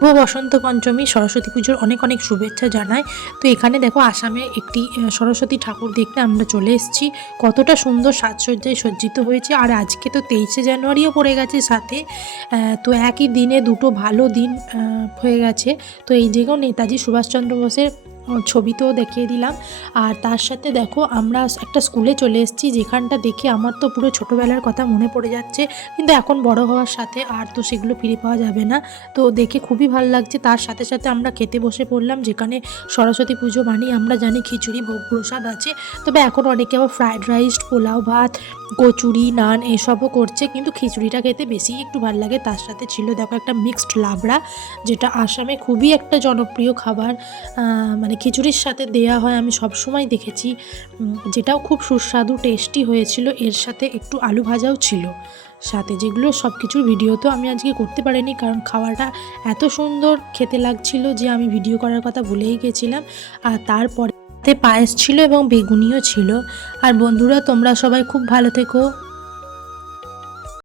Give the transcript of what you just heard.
বসন্ত পঞ্চমী সরস্বতী পুজোর অনেক অনেক শুভেচ্ছা জানাই। তো এখানে দেখো আসামে একটি সরস্বতী ঠাকুর দেখতে আমরা চলে এসেছি। কতটা সুন্দর সাজসজ্জায় সজ্জিত হয়েছে। আর আজকে তো 23শে জানুয়ারিও পড়ে গেছে সাথে। তো একই দিনে দুটো ভালো দিন হয়ে গেছে। তো এই জায়গাও নেতাজি সুভাষচন্দ্র বোসের ছবি তো দেখিয়ে দিলাম। আর তার সাথে দেখো আমরা একটা স্কুলে চলে এসেছি, যেখানটা দেখে আমার তো পুরো ছোটোবেলার কথা মনে পড়ে যাচ্ছে। কিন্তু এখন বড় হওয়ার সাথে আর তো সেগুলো ফিরে পাওয়া যাবে না। তো দেখে খুবই ভালো লাগছে। তার সাথে সাথে আমরা খেতে বসে পড়লাম, যেখানে সরস্বতী পুজো মানেই আমরা জানি খিচুড়ি ভোগ প্রসাদ আছে। তবে এখন অনেকে আবার ফ্রায়েড রাইস, পোলাও ভাত, কচুরি, নান এসবও করছে, কিন্তু খিচুড়িটা খেতে বেশি একটু ভালো লাগে। তার সাথে ছিল দেখো একটা মিক্সড লাবড়া, যেটা আসামে খুবই একটা জনপ্রিয় খাবার। মানে খিচুড়ির সাথে দেয়া হয়, আমি সবসময় দেখেছি। যেটাও খুব সুস্বাদু টেস্টি হয়েছিল। এর সাথে একটু আলু ভাজাও ছিল সাথে, যেগুলো সব কিছুর ভিডিও তো আমি আজকে করতে পারিনি, কারণ খাওয়াটা এত সুন্দর খেতে লাগছিল যে আমি ভিডিও করার কথা ভুলেই গেছিলাম। আর তারপরে পায়েস ছিল এবং বেগুনিও ছিল। আর বন্ধুরা, তোমরা সবাই খুব ভালো থেকো।